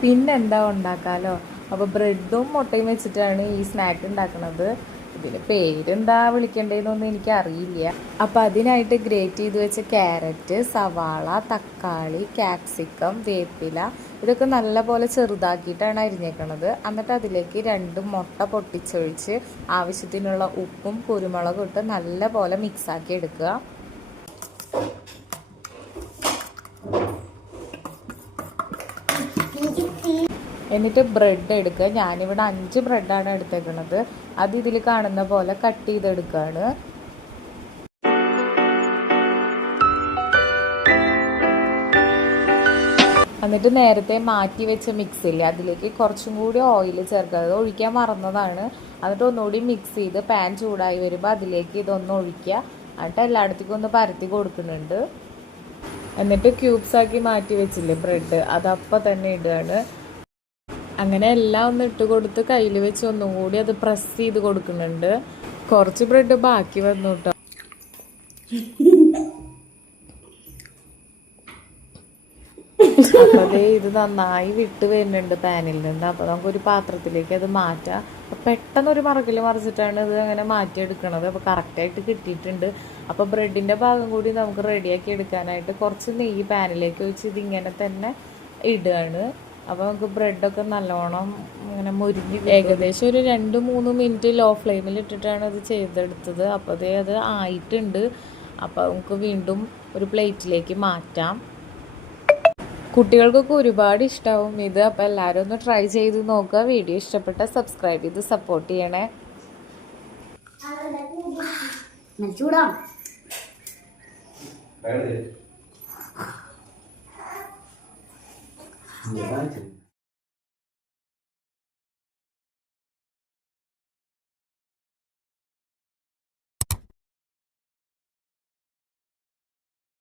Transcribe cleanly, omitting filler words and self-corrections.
പിന്നെന്താ ഉണ്ടാക്കാലോ. അപ്പോൾ ബ്രെഡും മുട്ടയും വെച്ചിട്ടാണ് ഈ സ്നാക്ക് ഉണ്ടാക്കുന്നത്. ഇതിന് പേരെന്താ വിളിക്കേണ്ടതെന്നൊന്നും എനിക്കറിയില്ല. അപ്പോൾ അതിനായിട്ട് ഗ്രേറ്റ് ചെയ്ത് വെച്ച ക്യാരറ്റ്, സവാള, തക്കാളി, ക്യാപ്സിക്കം, വേപ്പില ഇതൊക്കെ നല്ലപോലെ ചെറുതാക്കിയിട്ടാണ് അരിഞ്ഞേക്കണത്. എന്നിട്ട് അതിലേക്ക് 2 മുട്ട പൊട്ടിച്ചൊഴിച്ച് ആവശ്യത്തിനുള്ള ഉപ്പും കുരുമുളകും ഇട്ട് നല്ലപോലെ മിക്സാക്കി എടുക്കുക. എന്നിട്ട് ബ്രെഡ് എടുക്കുക. ഞാനിവിടെ 5 ബ്രെഡാണ് എടുത്തേക്കുന്നത്. അത് ഇതിൽ കാണുന്ന പോലെ കട്ട് ചെയ്തെടുക്കുകയാണ്. എന്നിട്ട് നേരത്തെ മാറ്റി വെച്ച മിക്സില്ലേ അതിലേക്ക് കുറച്ചും കൂടി ഓയിൽ ചേർക്കുക. അത് ഒഴിക്കാൻ മറന്നതാണ്. എന്നിട്ട് ഒന്നുകൂടി മിക്സ് ചെയ്ത് പാൻ ചൂടായി വരുമ്പോൾ അതിലേക്ക് ഇതൊന്ന് ഒഴിക്കുക. എന്നിട്ട് എല്ലായിടത്തേക്കും ഒന്ന് പരത്തി കൊടുക്കുന്നുണ്ട്. എന്നിട്ട് ക്യൂബ്സാക്കി മാറ്റി വെച്ചില്ലേ ബ്രെഡ്, അതപ്പം തന്നെ ഇടുകയാണ്. അങ്ങനെ എല്ലാം ഒന്ന് ഇട്ട് കൊടുത്ത് കയ്യിൽ വെച്ച് ഒന്നും കൂടി അത് പ്രസ് ചെയ്ത് കൊടുക്കുന്നുണ്ട്. കുറച്ച് ബ്രെഡ് ബാക്കി വന്നു കേട്ടോ. അപ്പോൾ അതേ ഇത് നന്നായി വിട്ട് വരുന്നുണ്ട് പാനിൽ നിന്ന്. അപ്പോൾ നമുക്കൊരു പാത്രത്തിലേക്ക് അത് മാറ്റാം. പെട്ടെന്നൊരു മറക്കിൽ മറിച്ചിട്ടാണ് ഇത് അങ്ങനെ മാറ്റിയെടുക്കണത്. അപ്പോൾ കറക്റ്റായിട്ട് കിട്ടിയിട്ടുണ്ട്. അപ്പോൾ ബ്രെഡിൻ്റെ ഭാഗം കൂടി നമുക്ക് റെഡിയാക്കി എടുക്കാനായിട്ട് കുറച്ച് നെയ്യ് പാനിലേക്ക് ഒഴിച്ച് ഇതിങ്ങനെ തന്നെ ഇടുകയാണ്. അപ്പോൾ നമുക്ക് ബ്രെഡൊക്കെ നല്ലോണം ഇങ്ങനെ മുരിഞ്ഞ് ഏകദേശം ഒരു 2-3 മിനിറ്റ് ലോ ഫ്ലെയിമിൽ ഇട്ടിട്ടാണ് ഇത് ചെയ്തെടുത്തത്. അപ്പോൾ അത് ആയിട്ടുണ്ട്. അപ്പോൾ നമുക്ക് വീണ്ടും ഒരു പ്ലേറ്റിലേക്ക് മാറ്റാം. കുട്ടികൾക്കൊക്കെ ഒരുപാട് ഇഷ്ടമാവും ഇത്. അപ്പോൾ എല്ലാവരും ഒന്ന് ട്രൈ ചെയ്ത് നോക്കുക. വീഡിയോ ഇഷ്ടപ്പെട്ട സബ്സ്ക്രൈബ് ചെയ്ത് സപ്പോർട്ട് ചെയ്യണേ. Verdade.